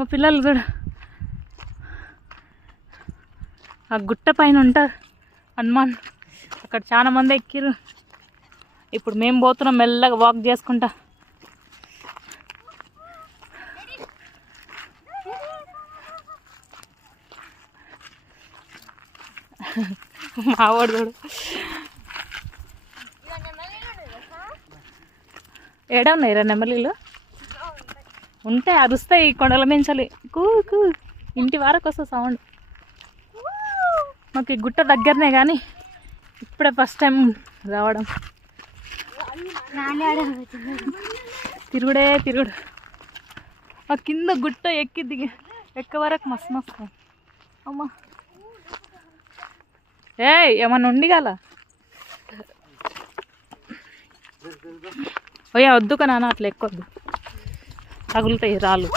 మా పిల్లలు చూడు ఆ గుట్ట పైన ఉంటారు హనుమాన్. అక్కడ చాలా మంది ఎక్కిరు. ఇప్పుడు మేము పోతున్నాం మెల్లగా వాక్ చేసుకుంటా. మావాడు చూడు ఏడా ఉన్నాయి రా నెమలీలు. ఉంటాయి, అరుస్తాయి కొండల మించాలి. కూ కూ ఇంటి వరకు వస్తుంది సౌండ్. మాకు ఈ గుట్ట దగ్గరనే కానీ ఇప్పుడే ఫస్ట్ టైం రావడం. తిరుగుడే తిరుగుడు. ఆ కింద గుట్ట ఎక్కి దిగి ఎక్క వరకు మస్తు మస్తు. అమ్మా ఏమన్నా ఉండి గల ఓయా వద్దు కదా నాన్న, అట్లా ఎక్కొద్దు, తగులుతాయి రాళ్ళు.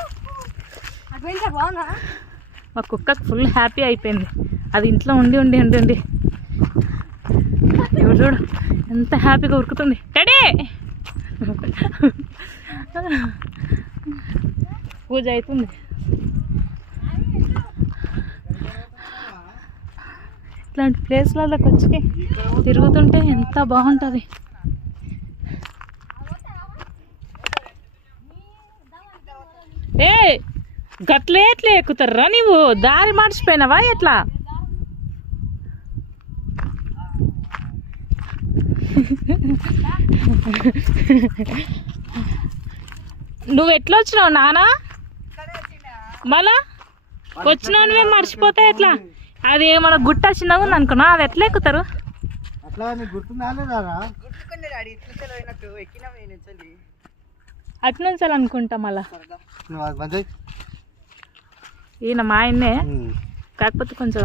మా కుక్కకు ఫుల్ హ్యాపీ అయిపోయింది. అది ఇంట్లో ఉండి ఉండి ఉండి ఉండి ఇప్పుడు చూడు ఎంత హ్యాపీగా ఉరుకుతుంది. డాడీ పూజ అవుతుంది. ఇట్లాంటి ప్లేస్లలోకి వచ్చి తిరుగుతుంటే ఎంత బాగుంటుంది. గట్లే ఎట్లా ఎక్కుతారా నీవు? దారి మర్చిపోయినావా ఎట్లా? నువ్వు ఎట్లా వచ్చినావు నానా? మళ్ళా వచ్చినావు నువ్వేం మర్చిపోతా ఎట్లా? అది మన గుట్ట చిన్నగా ఉంది అనుకున్నా, అది ఎట్లా ఎక్కుతారు? అటు నుంచి అనుకుంటా. మళ్ళా ఈయన మా ఆయన్నే, కాకపోతే కొంచెం